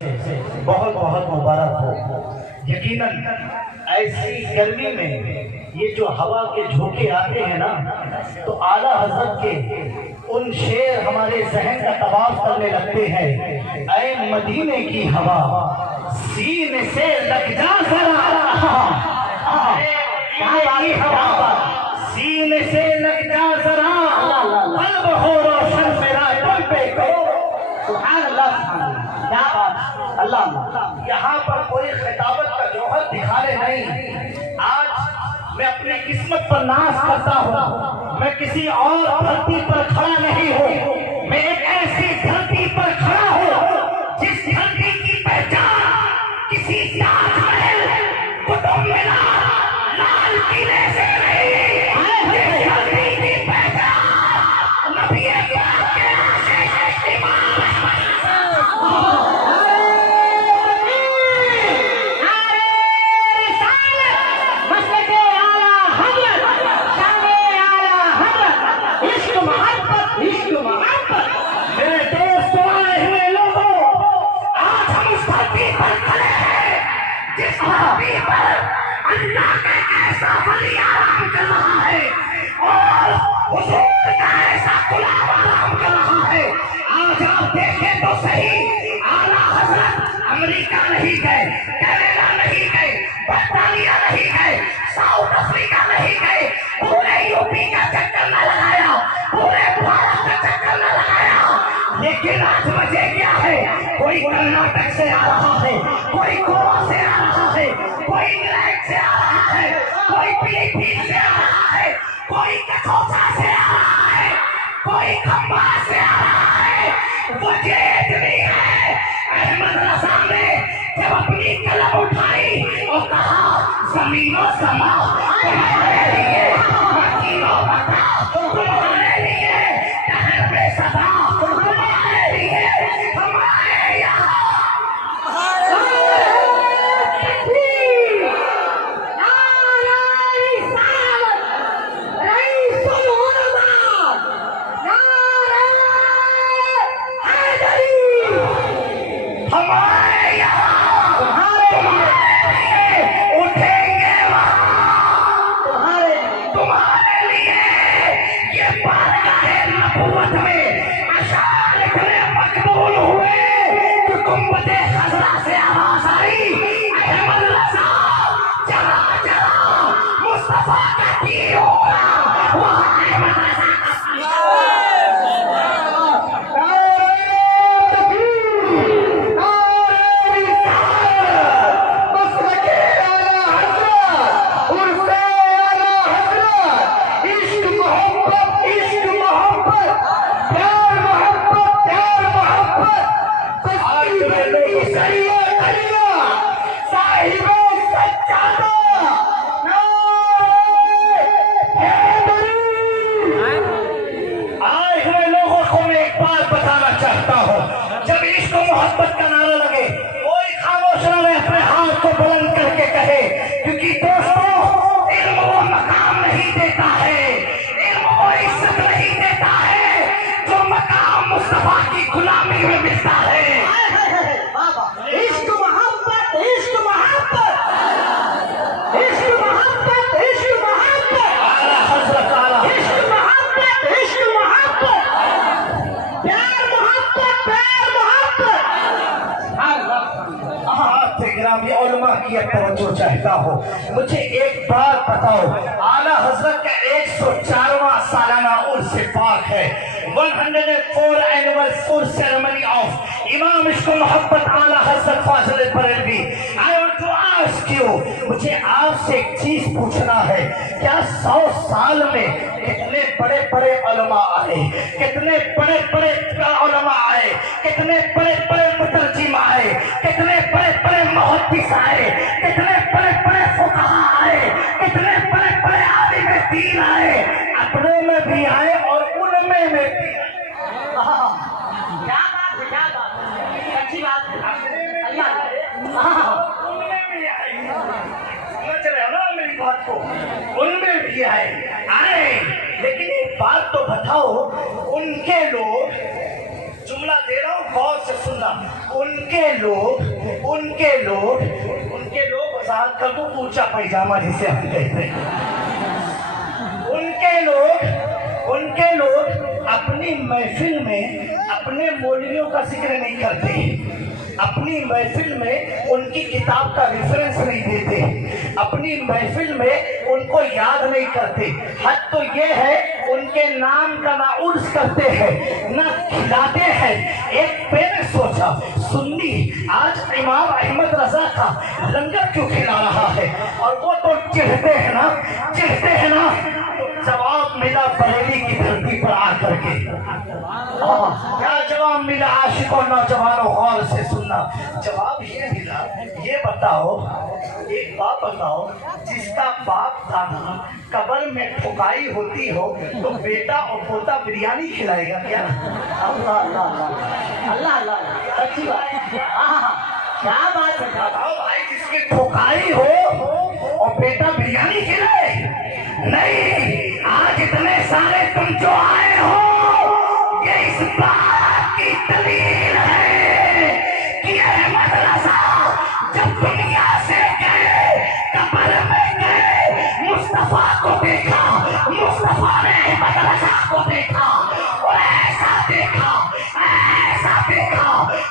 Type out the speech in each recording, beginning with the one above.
बहुत बहुत मुबारक हो। यकीनन ऐसी गर्मी में ये जो हवा के झोंके आते हैं ना, तो आला हजरत के उन शेर हमारे जहन का तवाफ करने लगते हैं। ऐ मदीने की हवा सीने से लग जा जरा, हवा सीने से लग जा जरा, अब हो रोशन मेरा तुम पे करो। सुभान अल्लाह, क्या बात अल्लाह। यहाँ पर कोई खिताबत का जौहर दिखाने नहीं। आज मैं अपनी किस्मत पर नाज करता हूँ। मैं किसी और धरती पर खड़ा नहीं हूँ, मैं एक ऐसी धरती पर खड़ा हूँ जिस धरती की पहचान किसी ताजमहल, कुतुब मीनार, लाल किले से नहीं। जिस धरती की पहचान नबी पाक के आशिक इमाम अल्लाह का ऐसा वली आराम कर रहा है और हुजूर का ऐसा गुलाम आराम कर रहा है। आज आप देखें तो सही, आला हजरत अमेरिका नहीं गए, कनाडा नहीं गए, बर्तानिया नहीं गए, साउथ अफ्रीका नहीं गए, पूरे यूपी का चक्कर न लगाया, पूरे भारत का चक्कर न लगाया। लेकिन आज मजे क्या है, कोई कर्नाटक से आ रहा है, कोई गोवा से आ रहा है, कोई इंग्लैंड से आ रहा है, कोई फिलीपीन से आ रहा है, कोई कठौता से आ रहा है, कोई खंबा से आ रहा है। वजह इतनी है, अहमद रजा ने जब अपनी कलम उठाई और कहा जमीनों समा तुम्हारे लिए, मकीनों बता तुम्हारे लिए, कहर पे सदा तुम्हारे लिए, हमारे यहाँ चाहता हो। मुझे एक बात बताओ, आला हजरत का 104वां सालाना उर्स पाक है, 104 एनुअल उर्स सेरेमनी ऑफ इमाम इश्क मोहब्बत Ala Hazrat Fazil Barelvi. I want to ask you, मुझे आपसे एक चीज पूछना है, क्या 100 साल में कितने बड़े बड़े उलमा आए, कितने बड़े बड़े उलमा आए, कितने बड़े बड़े मुतर्जिम आए, कितने बड़े बड़े मुहद्दिस आए, कितने बड़े बड़े फुक़हा आए, कितने बड़े बड़े आलिम दीन आए, अपने में भी आए और उनमें में भी। क्या बात है, क्या बात है, अच्छी बात है, उनमें भी आए, समझ रहे हो ना मेरी बात को, उनमें भी आए। लेकिन एक बात तो बताओ, उनके लोग जुमला दे रहा हूँ, गौर से सुनना। उनके लोग वजाहत कर दो, ऊंचा पैजामा जिसे हम कहते हैं। उनके लोग अपनी महफिल में अपने मौलवियों का जिक्र नहीं करते, अपनी महफिल में उनकी किताब का रेफरेंस नहीं देते, अपनी महफिल में उनको याद नहीं करते। हद तो ये है उनके नाम का ना उर्स करते हैं ना खिलाते हैं। एक मैंने सोचा सुन्नी आज इमाम अहमद रजा का लंगर क्यों खिला रहा है, और वो तो चिढ़ते हैं ना। तो जवाब मिला बरेली की धरती पर आकर के। क्या जवाब मिला आशिकों नौजवानों, गौर से सुनना। जवाब ये मिला, ये बताओ, एक बात बताओ, जिसका बाप दादा कब्र में ठुकाई होती हो तो बेटा और पोता बिरयानी खिलाएगा क्या? अल्लाह अल्लाह अल्लाह अल्लाह, अच्छी बात। क्या बात बताओ भाई, जिसकी ठुकाई हो और बेटा बिरयानी खिलाए? नहीं, आज इतने सारे तुम जो आए हो ये इस बात की दलील है कि अहमद रजा जब दुनिया से गए, कब्र में गए, मुस्तफा को देखा, मुस्तफा ने अहमद रजा को देखा और ऐसा देखा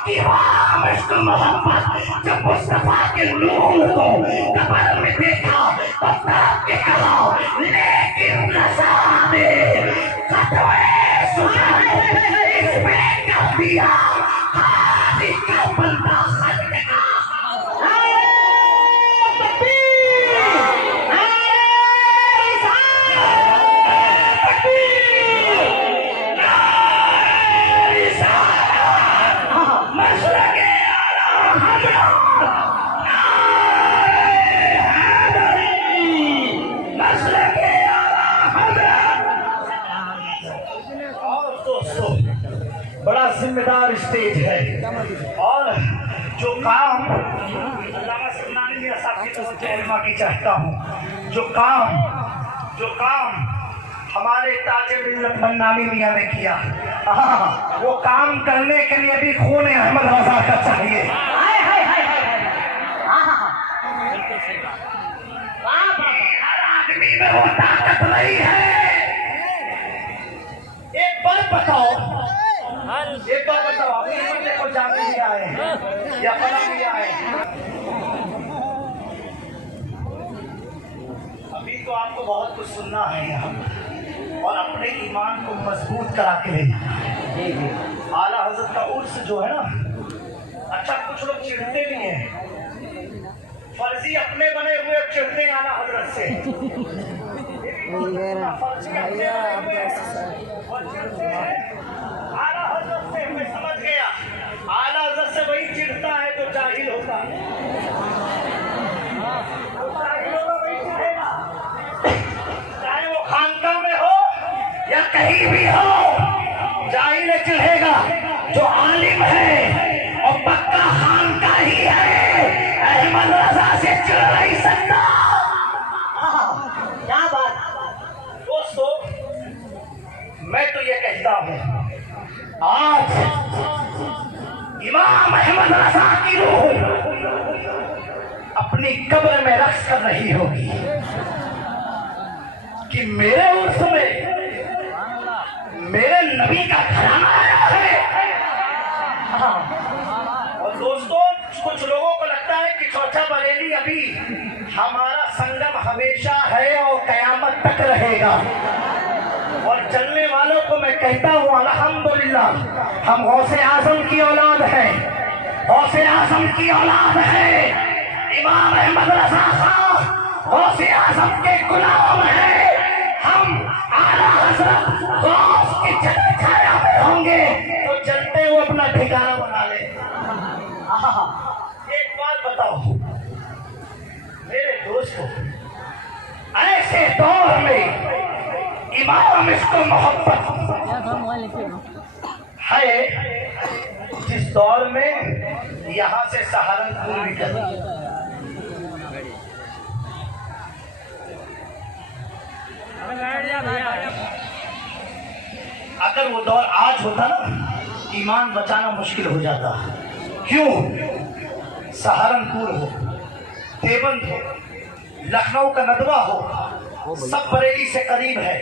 कि वाह इश्क मोहब्बत। जब मुस्तफा के नूर को कब्र में देखा तो तरफ के कहा, लेकिन रजा ने इसमें कर दिया हाथी का बंदा बड़ा जिम्मेदार स्टेज है। और जो काम अल्लामा सुन्नानी मियां साहब की तरफ से इल्मा की चाहता हूँ, जो काम हमारे ताजे मिल्लत मन्नानी मियां ने किया, वो काम करने के लिए भी खून अहमद रजा का चाहिए। हर आदमी में वो ताकत नहीं है। एक बात बताओ, अपने बंदे को जाने नहीं आए या फला नहीं आए। अभी तो आपको बहुत कुछ सुनना है यहाँ, और अपने ईमान को मजबूत करा के लेना। आला हजरत का उर्स जो है ना, अच्छा कुछ लोग चिढ़ते भी हैं, फर्जी अपने बने हुए चिढ़ते हैं आला हजरत से। आला हजरत से मैं समझ गया, आला हजरत से वही चिढ़ता है तो जाहिल होता है। वही चिढ़ेगा, चाहे वो खानका में हो या कहीं भी हो, जाहिल चिढ़ेगा। जो आलिम है और पक्का खानका ही है, अहमद रजा से चिढ़ नहीं सकता। क्या बात दोस्तों, मैं तो ये कहता हूँ, आज इमाम अहमद रजा की रूह अपनी कब्र में रक्स कर रही होगी कि मेरे उर्स में मेरे नबी का घराना आया है। और दोस्तों, कुछ लोगों को लगता है कि चौथा बरेली अभी हमारा संगम हमेशा है और कयामत तक रहेगा। और चलने वालों को मैं कहता हूँ अल्हम्दुलिल्लाह, हम गौसे आजम की औलाद है, गौसे आजम की औलाद है। इमाम अहमद रजा खान गौसे आजम के गुलाम है। हम आला हजरत गौस की छाया में होंगे तो चलते हुए अपना ठिकाना बना ले। एक बात बताओ मेरे दोस्तों, ऐसे दौर में इमाम इसको मोहब्बत है जिस दौर में यहाँ से सहारनपुर भी कर, अगर वो दौर आज होता ना, ईमान बचाना मुश्किल हो जाता। क्यों? सहारनपुर हो, देवबंद हो, लखनऊ का नदवा हो, सब बरेली से करीब है,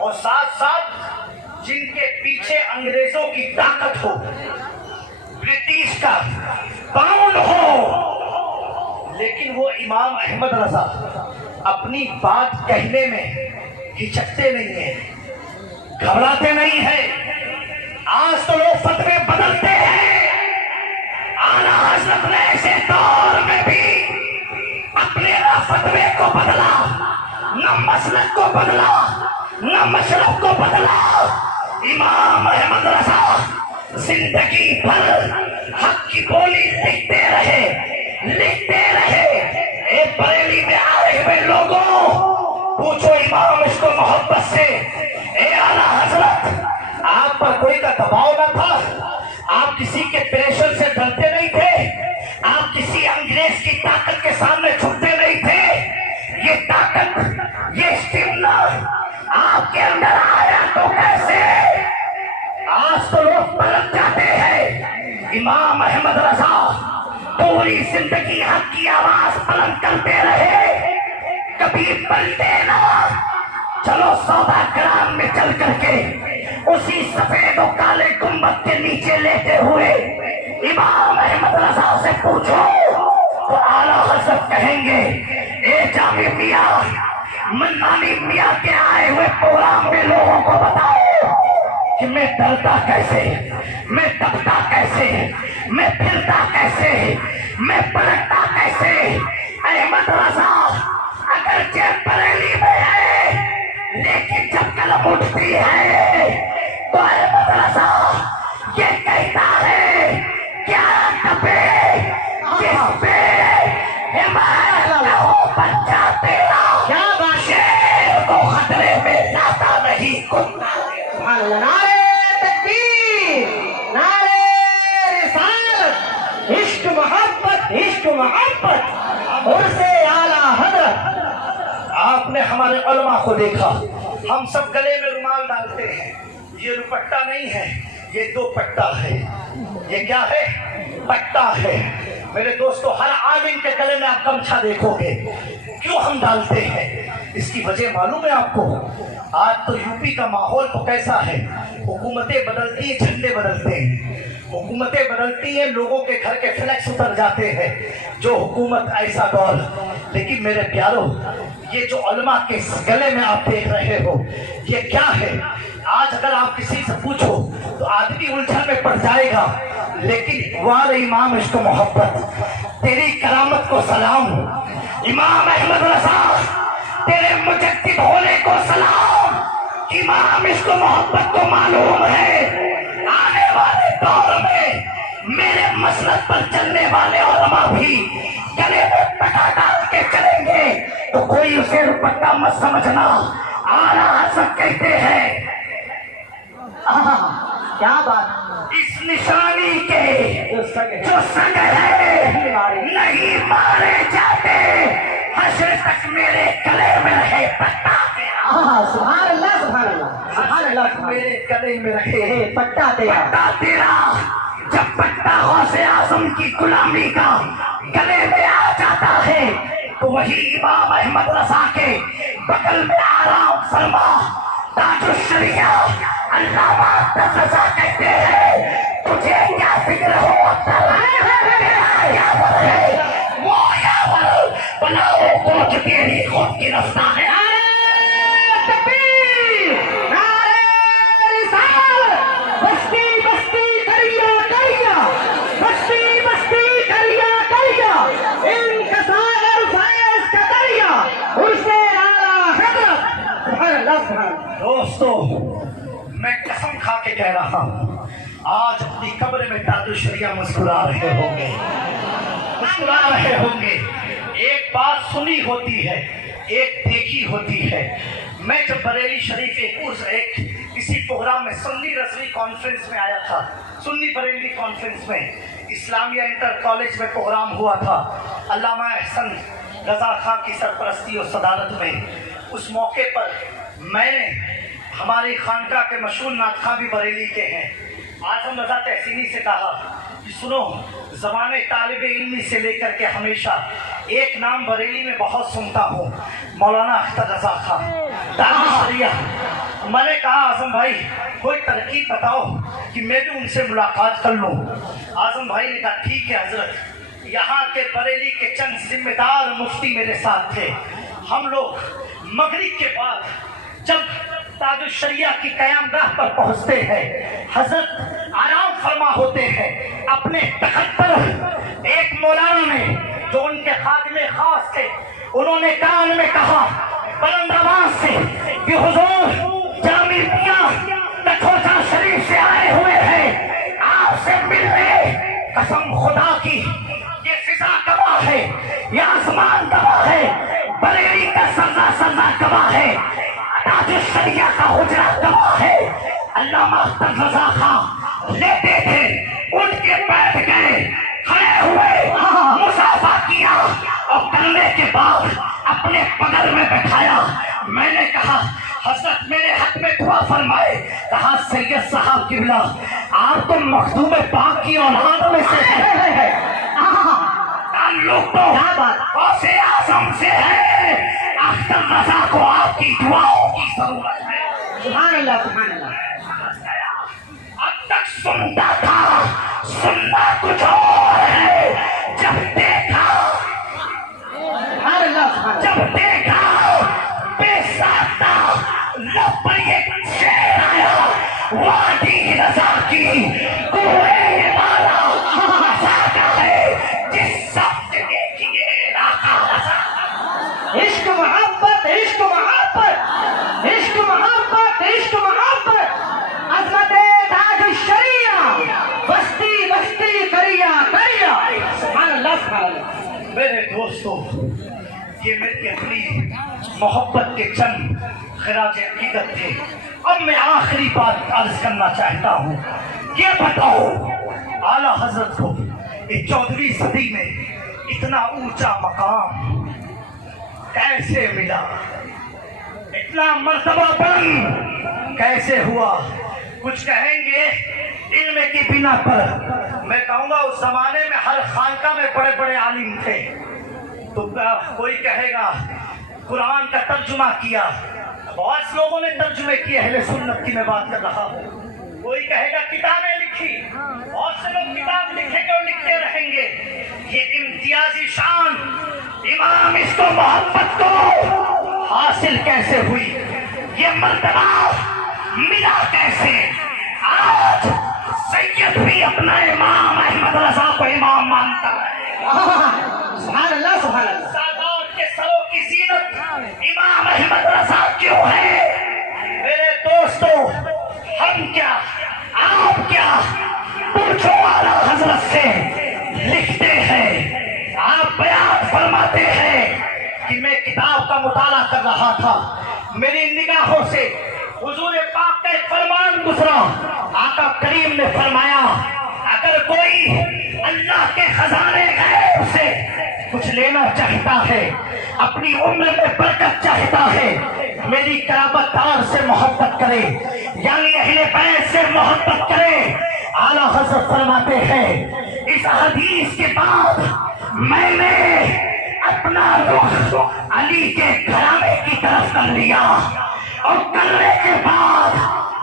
और साथ साथ जिनके पीछे अंग्रेजों की ताकत हो, ब्रिटिश का पाउंड हो, लेकिन वो इमाम अहमद रजा अपनी बात कहने में हिचकते नहीं है, घबराते नहीं है। आज तो लोग फतवे बदलते हैं। आला हज़रत ने ऐसे दौर में भी अपने ना फतवे को बदला, न मसलक को बदला, न मशरब को बदला। इमाम अहमद रजा जिंदगी भर हक की बोली लिखते रहे, लिखते रहे। एक बरेली में आए हुए लोगों, पूछो इमाम इसको मोहब्बत से, ए आला हज़रत, आप पर कोई का दबाव न था? आप किसी के प्रेशर से डरते नहीं थे? आप किसी अंग्रेज की ताकत के सामने झुकते नहीं थे? ये ताकत, ये स्टिमना आपके अंदर आया तो कैसे? आज तो लोग पलट जाते हैं। इमाम अहमद रजा पूरी जिंदगी हक की आवाज बुलंद करते रहे, कभी पलटे ना। चलो सौदा कराम में चल करके उसी सफेद और काले गुंबद के नीचे लेटे हुए इमाम अहमद रजा से पूछो तो आला हज़रत कहेंगे, ए जामी मियां, मन्नानी मियां के आए हुए प्रोग्राम में लोगों को बताओ कि मैं डरता कैसे, मैं दबता कैसे, मैं फिरता कैसे, मैं पलटता कैसे। अहमद रजा अगर जेब बरेली में है, लेकिन जब कलम उठती है तो अहमद रजा ये कहता है, क्या दबे जिस पे हिमायत हो बच्चा तेरा, क्या शेर को खतरे में लाता नहीं कुत्ता। नारे तकबीर, नारे रिसालत, इश्क मोहब्बत, इश्क मोहब्बत, उर्से आला हज़रत। आपने हमारे उलमा को देखा, हम सब गले में रुमाल डालते हैं। ये दुपट्टा नहीं है, ये दो पट्टा है। ये क्या है? पट्टा है। मेरे दोस्तों, हर आदमी के गले में आप गमछा देखोगे। क्यों हम डालते हैं? इसकी वजह मालूम है आपको? आज तो यूपी का माहौल तो कैसा है, हुकूमतें बदलती हैं, झंडे बदलते हैं, हुकूमतें बदलती हैं, लोगों के घर के फ्लैक्स उतर जाते हैं, जो हुकूमत ऐसा दौर। लेकिन मेरे प्यारो, ये जो उलमा के गले में आप देख रहे हो, ये क्या है? आज अगर आप किसी से पूछो तो आदमी उलझन में पड़ जाएगा, लेकिन वार इमाम इसको मोहब्बत, तेरी करामत को सलाम। इमाम अहमद रजा तेरे मुजद्दिद होने को सलाम। इमाम इसको मोहब्बत को मालूम है, आने वाले दौर में मेरे मसलक पर चलने वाले उलमा भी गले में पट्टा डाल के चलेंगे, तो कोई उसे दुपट्टा मत समझना। आला हज़रत कहते हैं, क्या बात, इस निशानी के जो संग है नहीं मारे जाते, हश्र तक मेरे गले में रहे पट्टा तेरा। सुभान अल्लाह, सुभान अल्लाह, सुभान अल्लाह। मेरे गले में रहे पट्टा तेरा, पट्टा तेरा। जब पट्टा गौसे आज़म की गुलामी का गले में आ जाता है, तो वही इमाम अहमद रजा के बगल में आराम फरमा ताजुल शरिया अल्लामा रजा कहते हैं, तुझे क्या फिक्र हो? वो यावर बनाओ कोच तेरी खुद की रफ्ता है। बस्ती बस्ती करिया करिया, बस्ती बस्ती करिया करिया, इनकसार फैज़ का दरिया, उर्से आला हज़रत। सुभान अल्लाह, सुभान अल्लाह। दोस्तों, मैं कसम खा के कह रहा हूँ, आज अपनी कब्र में ताजुल शरिया मुस्कुरा रहे होंगे, मुस्कुरा रहे होंगे। एक बात सुनी होती है, एक देखी होती है। मैं जब बरेली शरीफ एक किसी प्रोग्राम में सुन्नी रजवी कॉन्फ्रेंस में आया था, सुन्नी बरेली कॉन्फ्रेंस में इस्लामिया इंटर कॉलेज में प्रोग्राम हुआ था, अल्लामा एहसन रजा खां की सरपरस्ती और सदारत में। उस मौके पर मैंने, हमारी खानका के मशहूर नात खां भी बरेली के हैं, आजम रजा तहसीनी से कहा कि सुनो, ज़माने तालिब इल्मी से लेकर के हमेशा एक नाम बरेली में बहुत सुनता हूँ, मौलाना अख्तर रजा खान दारुशरिया। मैंने कहा आजम भाई कोई तरकीब बताओ कि मैं भी उनसे मुलाकात कर लूँ। आजम भाई ने कहा ठीक है हजरत, यहाँ के बरेली के चंद जिम्मेदार मुफ्ती मेरे साथ थे। हम लोग मगरिब के बाद जब ताजुशरिया की कयामगाह पर पहुँचते हैं, हजरत आराम फरमा होते हैं अपने तख्त पर। एक मौलाना ने जो उनके खादिमे खास थे, उन्होंने कान में कहा बुलंद आवाज से कि हुजूर जामिल मियां कठोचा शरीफ से आए हुए हैं आपसे मिलने। कसम खुदा की ये फिजा गवाह है, ये आसमान गवाह है, बरेली का सजा सजा गवाह है, ताजुशरिया का हुजरा गवाह है। अल्लामा अख्तर रजा खां लेते थे, उठ के बैठ गए, खड़े हुए, मुसाफा किया और करने के बाद अपने बगल में बैठाया। मैंने कहा हजरत मेरे हक में दुआ फरमाए। कहा सैयद साहब किबला आप तो मखदूम पाक की औलाद में से हैं। लोग तो क्या बात गौसे आजम से है। अख्तर रजा को आपकी दुआओं की जरूरत है। सुभान अल्लाह, सुभान अल्लाह। अब तक सुनता था, सुनना कुछ और है। जब देखा, सुभान अल्लाह, सुभान अल्लाह। जब देखा बेसाख्ता लब पर एक शेर आया, वादी रजा की कुएं वाला मजा है जिस शब्द ने किए राखा। इश्क मोहब्बत, इश्क मोहब्बत, इश्क मोहब्बत, इश्क मोहब्बत, अज़मत ताजुशरिया, बस्ती बस्ती करिया करिया। सुभान अल्लाह, सुभान अल्लाह। मेरे दोस्तों, ये मेरी अपनी मोहब्बत के चंद खराज अकीदत थे। अब मैं आखिरी बात अर्ज करना चाहता हूँ। ये बताओ आला हजरत को इस 14वीं सदी में इतना ऊंचा मकाम कैसे मिला, इतना मर्तबा बुलंद कैसे हुआ? कुछ कहेंगे इल्म की बिना पर। मैं कहूँगा उस जमाने में हर खानका में बड़े बड़े आलिम थे। तो कोई कहेगा कुरान का तर्जुमा किया, बहुत लोगों ने तर्जुमे किए, अहले सुन्नत की मैं बात कर रहा हूँ। कोई कहेगा किताबें लिखी, बहुत से लोग किताब लिखेंगे और लिखते रहेंगे। ये इम्तियाजी शान, इमाम इसको मोहब्बत को हासिल कैसे हुई, ये मर्तबा मिला कैसे? आज सैयद भी अपना इमाम अहमद रजा को इमाम मानता है। सुभान अल्लाह, सुभान अल्लाह। सादात के सरों की जीनत इमाम अहमद रजा क्यों है? मेरे दोस्तों, हम क्या, आप क्या, पूछो आला हजरत से। लिखते हैं, आप बयान फरमाते हैं कि मैं किताब का मुताला कर रहा था, मेरी निगाहों से हुजूर पाक का एक फरमान गुजरा। आका करीम ने फरमाया, अगर कोई अल्लाह के खजाने गैब से कुछ लेना चाहता है, अपनी उम्र में बरकत चाहता है, मेरी कराबतदार से मोहब्बत करे, यानी अहले बैत से मोहब्बत करे। आला हज़रत फरमाते हैं, इस हदीस के बाद मैंने अपना रुख अली के घराने की तरफ कर लिया और करने के बाद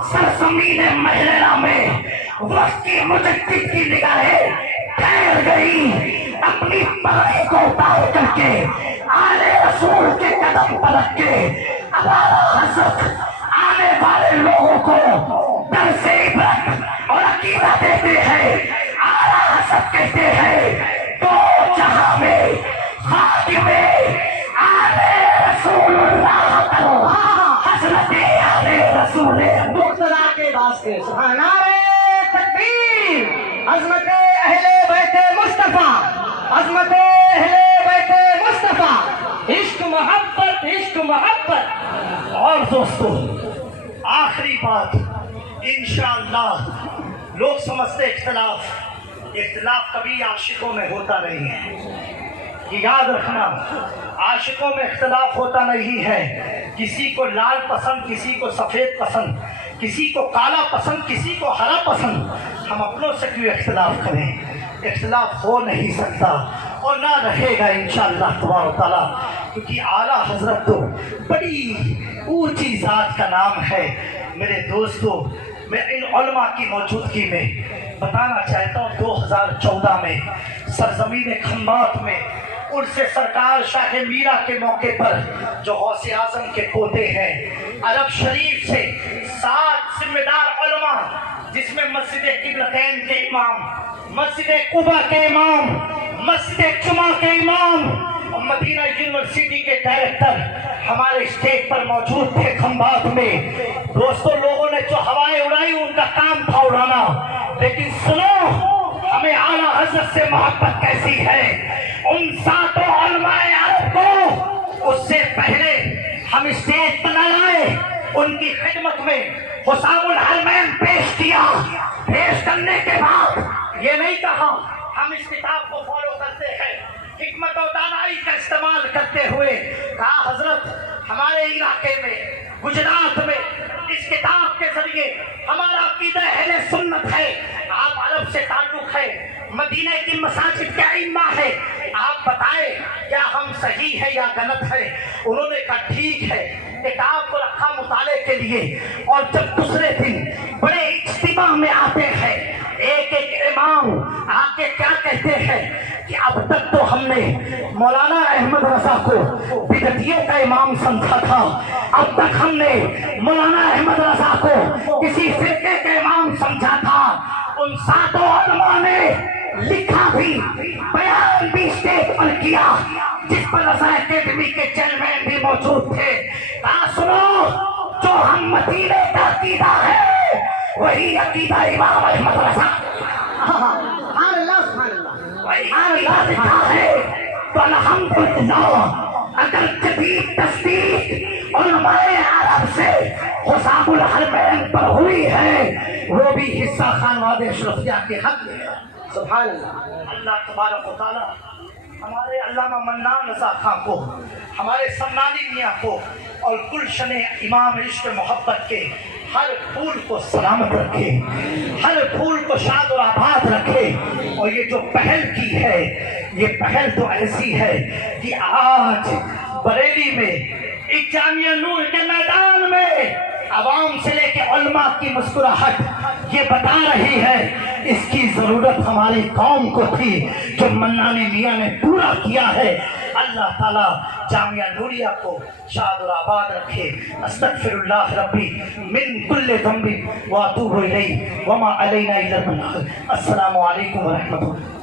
सरजमीन महलिना में वक्त की मुजद्दिद की निगाहें ठहर गई। अपनी पगड़ी को उतार करके आले रसूल के कदम पर रख के आला हज़रत आने वाले लोगों को दर्स इबरत और अकीदा देते हैं। आला हज़रत कहते हैं, तो जहां में खातिमे आले रसूलुल्लाह करो, हज़रत आले रसूल मुक्तदा के वास्ते सुभान तकबीर। अज़मत अहले बैत मुस्तफा, अज़मत अहले बैत मुस्तफा, इश्क मोहब्बत, इश्क मोहब्बत। और दोस्तों, आखिरी बात, इंशाअल्लाह लोग समझते इख्तिलाफ कभी आशिकों में होता नहीं है। ये याद रखना, आशिकों में इख्तिलाफ होता नहीं है। किसी को लाल पसंद, किसी को सफेद पसंद, किसी को काला पसंद, किसी को हरा पसंद। हम अपनों से क्यों इख्तिलाफ करें? इख्तिलाफ हो नहीं सकता और ना रहेगा इंशाअल्लाह तबारक ताला, क्योंकि आला हजरत तो बड़ी ऊंची ज़ात का नाम है। मेरे दोस्तों, मैं इन उलमा की मौजूदगी में बताना चाहता हूँ 2014 में सरजमीन खंबात में उनसे सरकार शाह मीरा के मौके पर जो गौसे आजम के पोते हैं, अरब शरीफ से 7 जिम्मेदार उलमा, जिसमें मस्जिद किबलतैन के इमाम, मस्जिद कुबा के इमाम, मस्जिद जुमा के इमाम और मदीना यूनिवर्सिटी के डायरेक्टर हमारे स्टेज पर मौजूद थे खंबात में। दोस्तों, लोगों ने जो हवाएं उड़ाई उनका काम था उड़ाना, लेकिन सुनो हमें आला हज़रत से मोहब्बत कैसी है। उन 7 उलमाए अरब को उससे पहले हम स्टेज पर लाए, उनकी खिदमत में हुसामुल हरमैन पेश किया। पेश करने के बाद ये नहीं कहा हम इस किताब को फॉलो करते हैं, हिकमत और दानाई का इस्तेमाल करते हुए कहा हजरत हमारे इलाके में गुजरात में इस किताब के जरिए हमारा अकीदा अहले सुन्नत है। आप अरब से ताल्लुक है, मदीने की मसाजिद का इम्मा है, आप बताएं क्या हम सही है या गलत है? उन्होंने कहा ठीक है। किताब को रखा मुताले के लिए और जब दूसरे दिन बड़े इज्तिमा में आते हैं, एक एक इमाम आके क्या कहते हैं कि अब तक तो हमने मौलाना अहमद रजा को बिदतियों का इमाम समझा था, अब तक हमने मौलाना अहमद रजा को किसी फिरके का इमाम समझा था। उन 7 उलमा ने लिखा भी, बयान भी स्टेज पर किया, जिस पर रजा अकेडमी के चेयरमैन भी मौजूद थे। कहा सुनो, जो हम मदीने का अकीदा है वही अकीदा इमाम अहमद रजा लिखा है। तो अल्हम्दुलिल्लाह अगर जदीद तस्दीक उलमाए अरब से हुसामुल हरमैन पर हुई है, वो भी हिस्सा खानवाद अशरफिया के हक में है। सुभान अल्लाह। अल्लाह तबारक व तआला हमारे अल्लामा मन्नान रज़ा खां को, हमारे सम्मानी मियाँ को और गुलशन इमाम इश्क मोहब्बत के हर फूल को सलामत रखे, हर फूल को शाद और आबाद रखे। और ये जो पहल की है, ये पहल तो ऐसी है कि आज बरेली में इस जामिया नूर के मैदान में आवाम से लेके उलमा की मुस्कुराहट ये बता रही है। इसकी जरूरत हमारी कौम को थी, जो मन्नानी मियाँ ने पूरा किया है। अल्लाह ताला जामिया नूरिया को शाद और आबाद रखे। अस्तगफिरुल्लाह रब्बी मिन कुल्लि ज़ंबि व अतूबु इलैहि व मा अलैना इल्लल बलाग। अस्सलामु अलैकुम व रहमतुल्लाह।